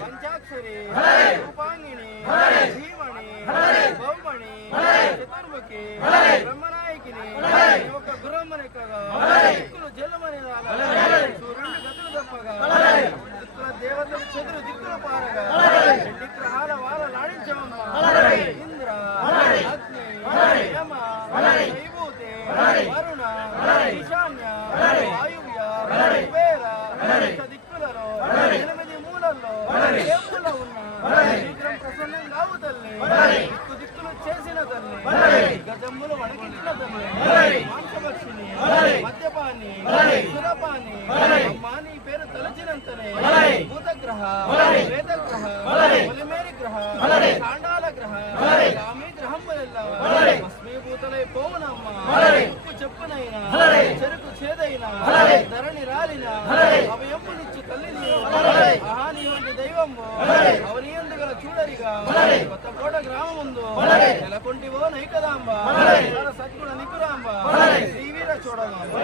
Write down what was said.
పంచాక్షరి రూపాంగిణి ధీమణి బౌమణి చతుర్ముఖి బ్రహ్మనాయకిని ఒక గురమ్మనికగా దిక్కులు జల్లమని సూర్యుడి గతులు తప్పగా దిక్కుల దేవతలు చెదురు దిక్కుల పారగా విగ్రహాల వాళ్ళ లాడించవమ్మ ఇంద్ర అగ్ని యమ విభూతి వరుణ ఈశాన్య వాయువ్య కుబేర దిక్కులలో 8 మూలల్లో దేవుళ్ళ ఉన్న విగ్రహం ప్రసన్నం కావు తల్లి దిక్కు దిక్కులు చేసిన తల్లి గజమ్ములు వణకించిన తల్లి మాంసభక్షిని మద్యపాని సురపాని అమ్మా నీ పేరు తలచినంతనే భూతగ్రహ వేదగ్రహ పొలిమేరి గ్రహ కాండాల గ్రహ కామీ గ్రహములెల్లా భస్మీభూతలై పోవునమ్మ ఉప్పు చెప్పునైనా చెరుకు చేదైనా ధరణి రాలిన అభయమ్మునిచ్చు తల్లి నీవు ఆహా నీ వంటి దైవము అవనీయందు గల చూడరిగా కొత్తకోట గ్రామముందు నెలకొంటివో నైకదాంబ సద్గుణ నికురాంబ శ్రీవీర చూడదాంబ